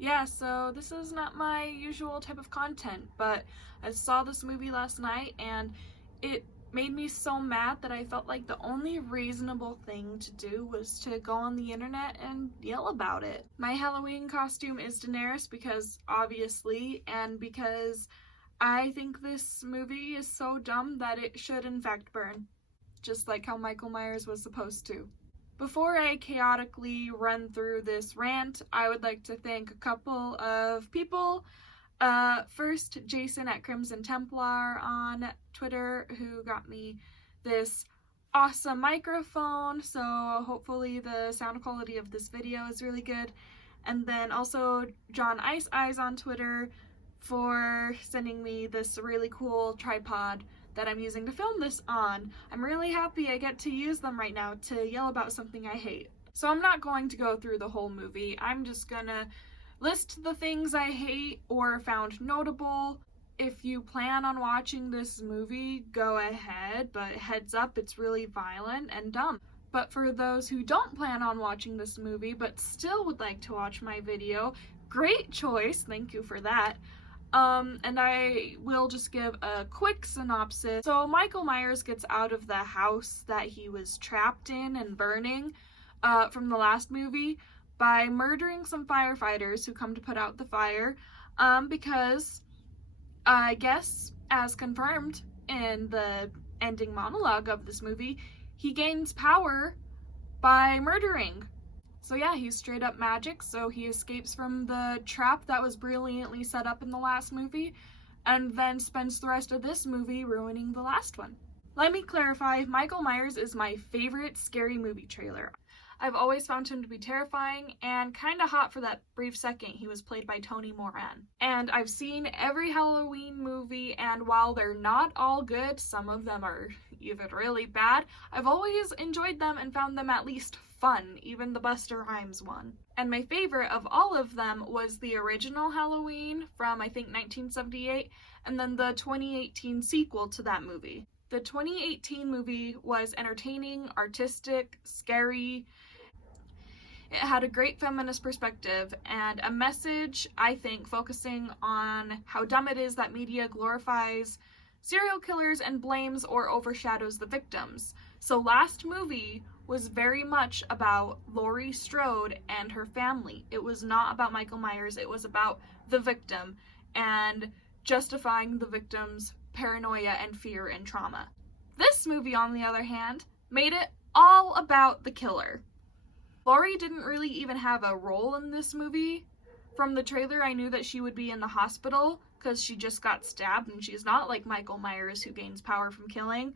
Yeah, so this is not my usual type of content, but I saw this movie last night and it made me so mad that I felt like the only reasonable thing to do was to go on the internet and yell about it. My Halloween costume is Daenerys because obviously, and because I think this movie is so dumb that it should in fact burn, just like how Michael Myers was supposed to. Before I chaotically run through this rant, I would like to thank a couple of people. First, Jason at Crimson Templar on Twitter, who got me this awesome microphone, so hopefully the sound quality of this video is really good. And then also John Ice Eyes on Twitter for sending me this really cool tripod that I'm using to film this on. I'm really happy I get to use them right now to yell about something I hate. So I'm not going to go through the whole movie. I'm just gonna list the things I hate or found notable. If you plan on watching this movie, go ahead, but heads up, it's really violent and dumb. But for those who don't plan on watching this movie but still would like to watch my video, great choice, thank you for that. And I will just give a quick synopsis. So Michael Myers gets out of the house that he was trapped in and burning from the last movie by murdering some firefighters who come to put out the fire because I guess, as confirmed in the ending monologue of this movie, he gains power by murdering. So yeah, he's straight up magic, so he escapes from the trap that was brilliantly set up in the last movie, and then spends the rest of this movie ruining the last one. Let me clarify, Michael Myers is my favorite scary movie trailer. I've always found him to be terrifying and kinda hot for that brief second he was played by Tony Moran. And I've seen every Halloween movie, and while they're not all good, some of them are even really bad, I've always enjoyed them and found them at least fun, even the Busta Rhymes one. And my favorite of all of them was the original Halloween from I think 1978, and then the 2018 sequel to that movie. The 2018 movie was entertaining, artistic, scary. It had a great feminist perspective and a message, I think, focusing on how dumb it is that media glorifies serial killers and blames or overshadows the victims. So last movie was very much about Laurie Strode and her family. It was not about Michael Myers, it was about the victim and justifying the victim's paranoia and fear and trauma. This movie, on the other hand, made it all about the killer. Laurie didn't really even have a role in this movie. From the trailer, I knew that she would be in the hospital because she just got stabbed and she's not like Michael Myers who gains power from killing.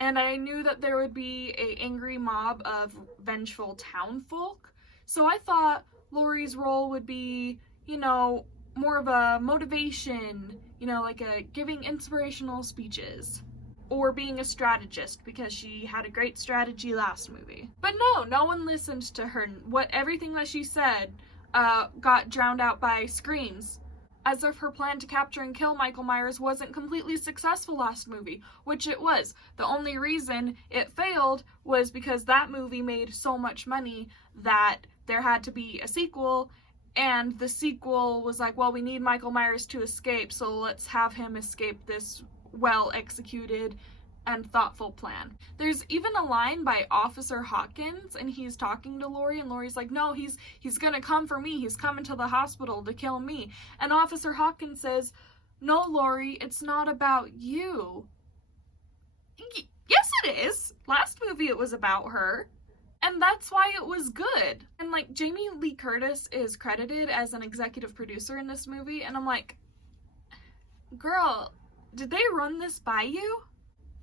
And I knew that there would be an angry mob of vengeful townfolk. So I thought Laurie's role would be, more of a motivation, like a giving inspirational speeches. Or being a strategist, because she had a great strategy last movie. But no one listened to her. Everything that she said got drowned out by screams. As if her plan to capture and kill Michael Myers wasn't completely successful last movie, which it was. The only reason it failed was because that movie made so much money that there had to be a sequel, and the sequel was like, well, we need Michael Myers to escape, so let's have him escape this well-executed and thoughtful plan. There's even a line by Officer Hawkins, and he's talking to Laurie, and Laurie's like, no, he's gonna come for me, he's coming to the hospital to kill me. And Officer Hawkins says, no, Laurie, it's not about you. Yes, it is. Last movie it was about her. And that's why it was good. And Jamie Lee Curtis is credited as an executive producer in this movie, and I'm like, girl, did they run this by you?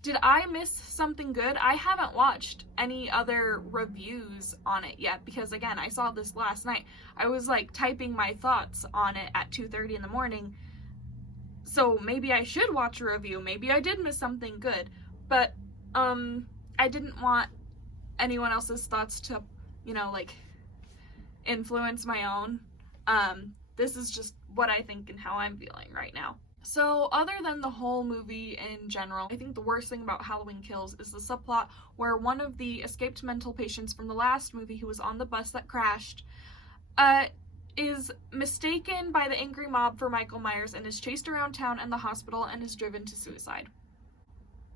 Did I miss something good? I haven't watched any other reviews on it yet because, again, I saw this last night. I was typing my thoughts on it at 2:30 in the morning. So maybe I should watch a review. Maybe I did miss something good. But I didn't want anyone else's thoughts to, influence my own. This is just what I think and how I'm feeling right now. So other than the whole movie in general, I think the worst thing about Halloween Kills is the subplot where one of the escaped mental patients from the last movie who was on the bus that crashed is mistaken by the angry mob for Michael Myers and is chased around town and the hospital and is driven to suicide.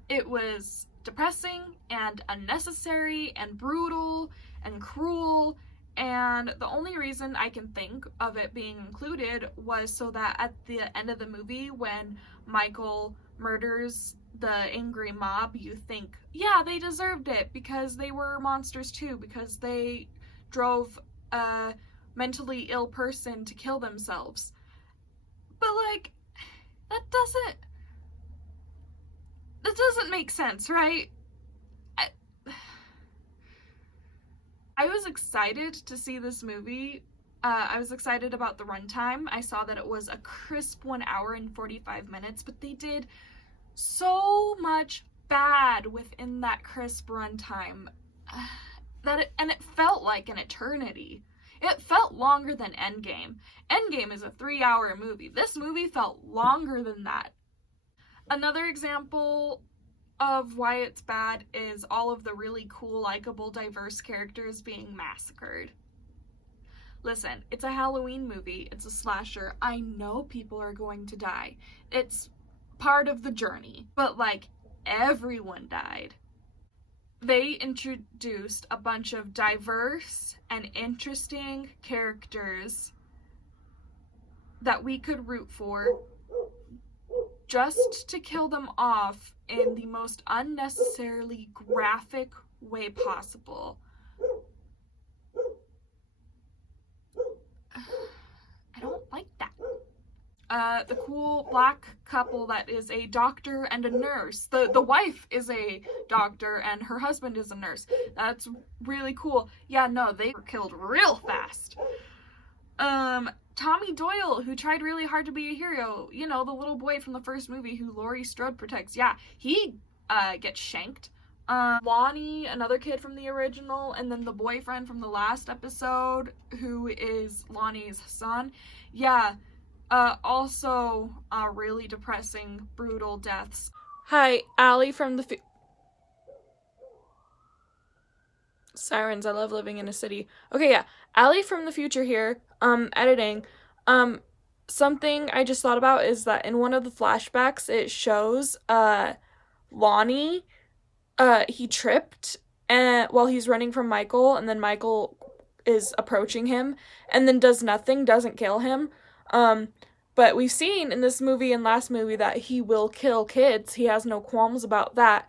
It was depressing and unnecessary and brutal and cruel, and the only reason I can think of it being included was so that at the end of the movie, when Michael murders the angry mob, you think, yeah, they deserved it because they were monsters too, because they drove a mentally ill person to kill themselves. But like, that doesn't make sense, right? I was excited to see this movie. I was excited about the runtime. I saw that it was a crisp 1 hour and 45 minutes, but they did so much bad within that crisp runtime and it felt like an eternity. It felt longer than Endgame. Endgame is a 3-hour movie. This movie felt longer than that. Another example of why it's bad is all of the really cool, likable, diverse characters being massacred. Listen, it's a Halloween movie, it's a slasher. I know people are going to die. It's part of the journey. But like, everyone died. They introduced a bunch of diverse and interesting characters that we could root for just to kill them off in the most unnecessarily graphic way possible. I don't like that. The cool black couple that is a doctor and a nurse. The wife is a doctor and her husband is a nurse. That's really cool. Yeah, no, they were killed real fast. Tommy Doyle, who tried really hard to be a hero, you know, the little boy from the first movie who Laurie Strode protects, yeah, he gets shanked. Lonnie, another kid from the original, and then the boyfriend from the last episode, who is Lonnie's son, yeah, also really depressing, brutal deaths. Hi, Allie from the Sirens, I love living in a city. Okay, yeah, Allie from the future here, editing. Something I just thought about is that in one of the flashbacks, it shows, Lonnie, he tripped while he's running from Michael, and then Michael is approaching him, and then does nothing, doesn't kill him. But we've seen in this movie and last movie that he will kill kids. He has no qualms about that.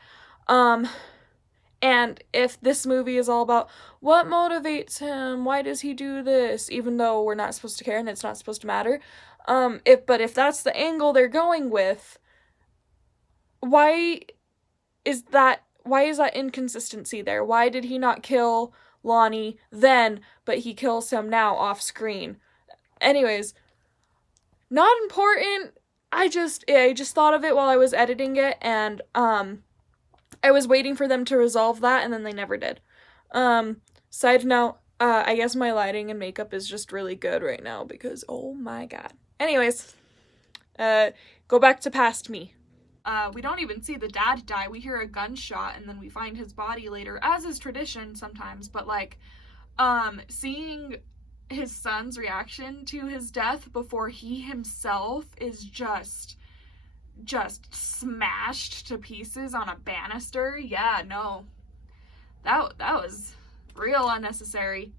And if this movie is all about what motivates him, why does he do this, even though we're not supposed to care and it's not supposed to matter, if that's the angle they're going with, why is that inconsistency there? Why did he not kill Lonnie then, but he kills him now off screen? Anyways, not important. I just thought of it while I was editing it, and I was waiting for them to resolve that, and then they never did. Side note, I guess my lighting and makeup is just really good right now because, oh my god. Anyways, go back to past me. We don't even see the dad die. We hear a gunshot and then we find his body later, as is tradition sometimes, but like, seeing his son's reaction to his death before he himself is just smashed to pieces on a banister. Yeah, no. That was real unnecessary.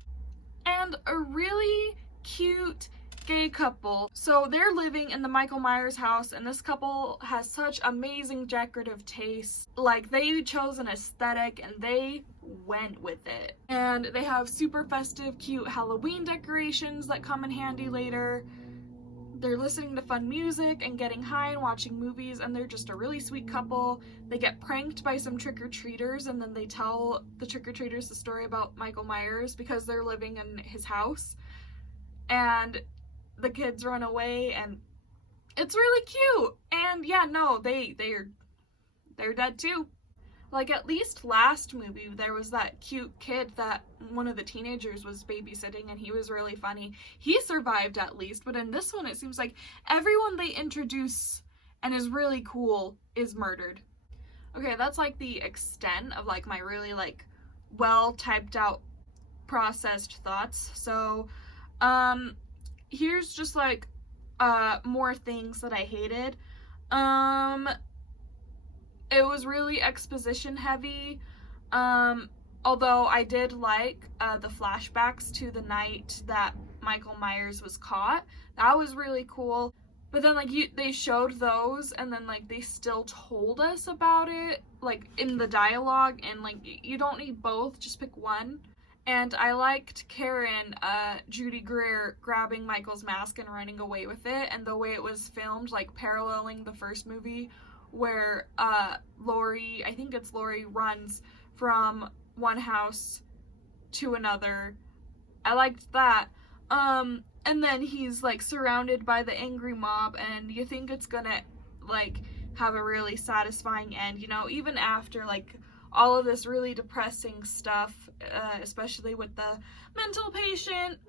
And a really cute gay couple. So they're living in the Michael Myers house, and this couple has such amazing decorative taste. Like, they chose an aesthetic and they went with it. And they have super festive, cute Halloween decorations that come in handy later. They're listening to fun music and getting high and watching movies, and they're just a really sweet couple. They get pranked by some trick-or-treaters, and then they tell the trick-or-treaters the story about Michael Myers because they're living in his house. And the kids run away, and it's really cute. And yeah, no, they're dead too. Like, at least last movie, there was that cute kid that one of the teenagers was babysitting, and he was really funny. He survived at least, but in this one, it seems like everyone they introduce and is really cool is murdered. Okay, that's like the extent of like my really like well typed out processed thoughts. So, here's just like more things that I hated. It was really exposition heavy. Although I did like the flashbacks to the night that Michael Myers was caught. That was really cool. But then like they showed those and then like they still told us about it like in the dialogue, and like you don't need both, just pick one. And I liked Karen, Judy Greer, grabbing Michael's mask and running away with it, and the way it was filmed, like paralleling the first movie where Laurie, I think it's Laurie, runs from one house to another. I liked that. And then he's like surrounded by the angry mob, and you think it's gonna like have a really satisfying end, you know, even after like all of this really depressing stuff, especially with the mental patient.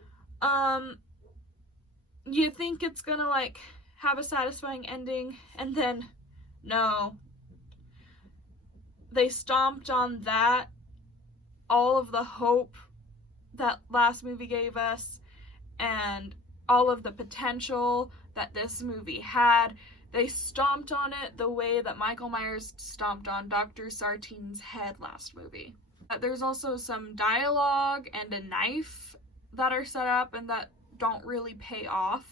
You think it's gonna like have a satisfying ending, and then no. They stomped on that, all of the hope that last movie gave us, and all of the potential that this movie had. They stomped on it the way that Michael Myers stomped on Dr. Sarteen's head last movie. There's also some dialogue and a knife that are set up and that don't really pay off.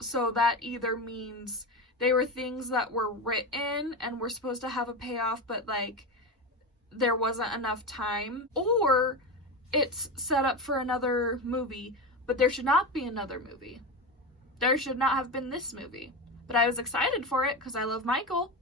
So that either means they were things that were written and were supposed to have a payoff, but like there wasn't enough time, or it's set up for another movie, but there should not be another movie. There should not have been this movie. But I was excited for it because I love Michael.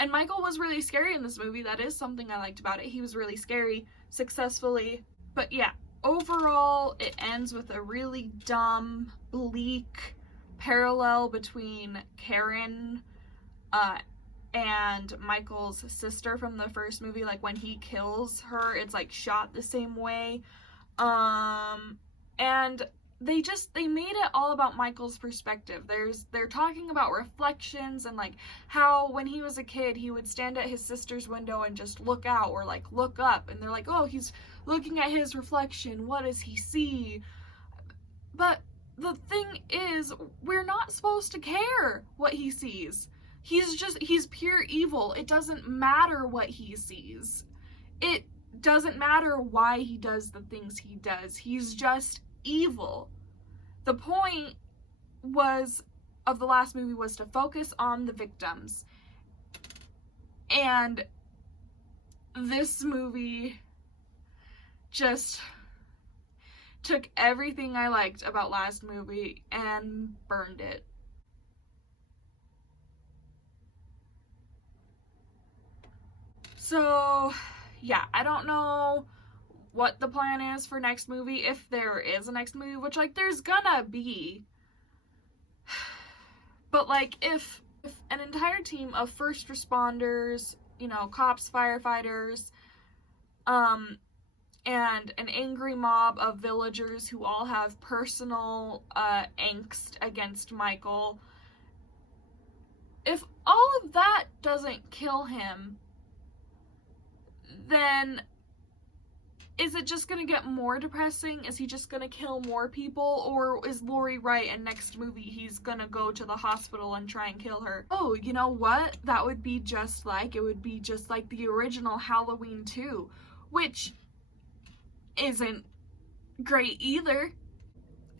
And Michael was really scary in this movie. That is something I liked about it. He was really scary successfully. But yeah, overall, it ends with a really dumb, bleak parallel between Karen and Michael's sister from the first movie. Like when he kills her, it's like shot the same way. And they made it all about Michael's perspective. They're talking about reflections and like how when he was a kid he would stand at his sister's window and just look out or like look up, and they're like, oh, he's looking at his reflection, what does he see? But the thing is, we're not supposed to care what he sees. He's pure evil. It doesn't matter what he sees. It doesn't matter why he does the things he does. He's just evil. The point of the last movie was to focus on the victims. And this movie just took everything I liked about last movie and burned it. So, yeah, I don't know what the plan is for next movie, if there is a next movie, which like there's gonna be. But like if an entire team of first responders, you know, cops, firefighters, and an angry mob of villagers who all have personal angst against Michael, if all of that doesn't kill him, then is it just gonna get more depressing? Is he just gonna kill more people? Or is Laurie right and next movie he's gonna go to the hospital and try and kill her? Oh, you know what? That would be just like, it would be just like the original Halloween 2, which isn't great either.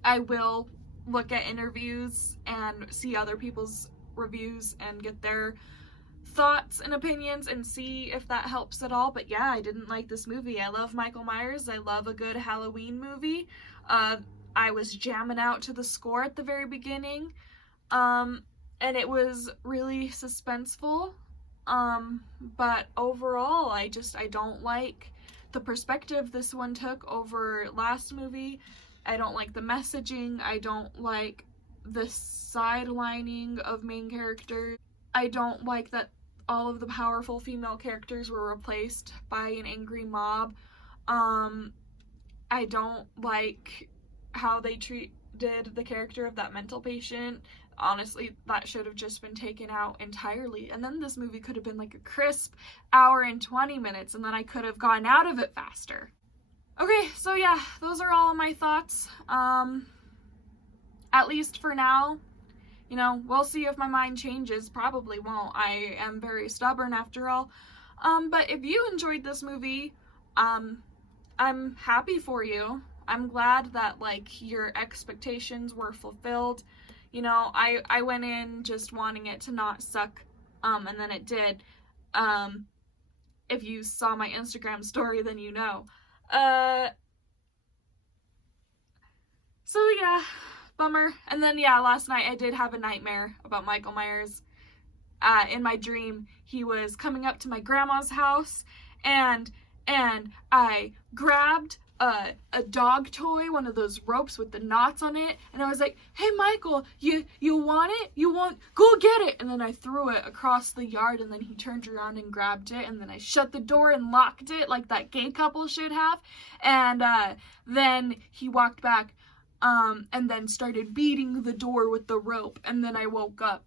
I will look at interviews and see other people's reviews and get their thoughts and opinions and see if that helps at all. But yeah, I didn't like this movie. I love Michael Myers. I love a good Halloween movie. I was jamming out to the score at the very beginning, and it was really suspenseful. But overall, I don't like the perspective this one took over last movie. I don't like the messaging. I don't like the sidelining of main characters. I don't like that all of the powerful female characters were replaced by an angry mob. I don't like how they treated the character of that mental patient. Honestly, that should have just been taken out entirely. And then this movie could have been like a crisp hour and 20 minutes, and then I could have gotten out of it faster. Okay, so yeah, those are all of my thoughts. At least for now. You know, we'll see if my mind changes. Probably won't. I am very stubborn after all. But if you enjoyed this movie, I'm happy for you. I'm glad that, like, your expectations were fulfilled. You know, I went in just wanting it to not suck, and then it did. If you saw my Instagram story, then you know. So yeah, bummer. And then yeah, last night I did have a nightmare about Michael Myers. In my dream, he was coming up to my grandma's house, and I grabbed a dog toy, one of those ropes with the knots on it, and I was like, "Hey Michael, you want it? You want? Go get it!" And then I threw it across the yard, and then he turned around and grabbed it, and then I shut the door and locked it like that gay couple should have, and then he walked back, and then started beating the door with the rope, and then I woke up.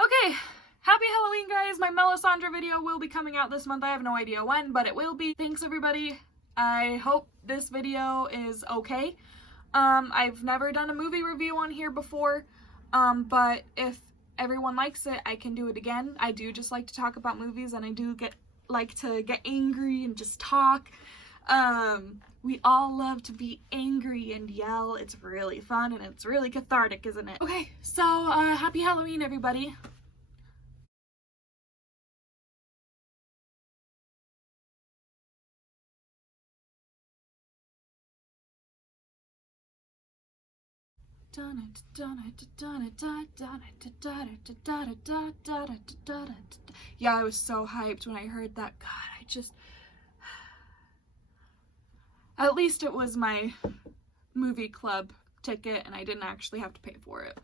Okay, happy Halloween, guys! My Melisandre video will be coming out this month. I have no idea when, but it will be. Thanks, everybody. I hope this video is okay. I've never done a movie review on here before, but if everyone likes it, I can do it again. I do just like to talk about movies, and I do like to get angry and just talk. We all love to be angry and yell. It's really fun and it's really cathartic, isn't it? Okay, so happy Halloween, everybody. Yeah, I was so hyped when I heard that. God, I just... At least it was my movie club ticket and I didn't actually have to pay for it.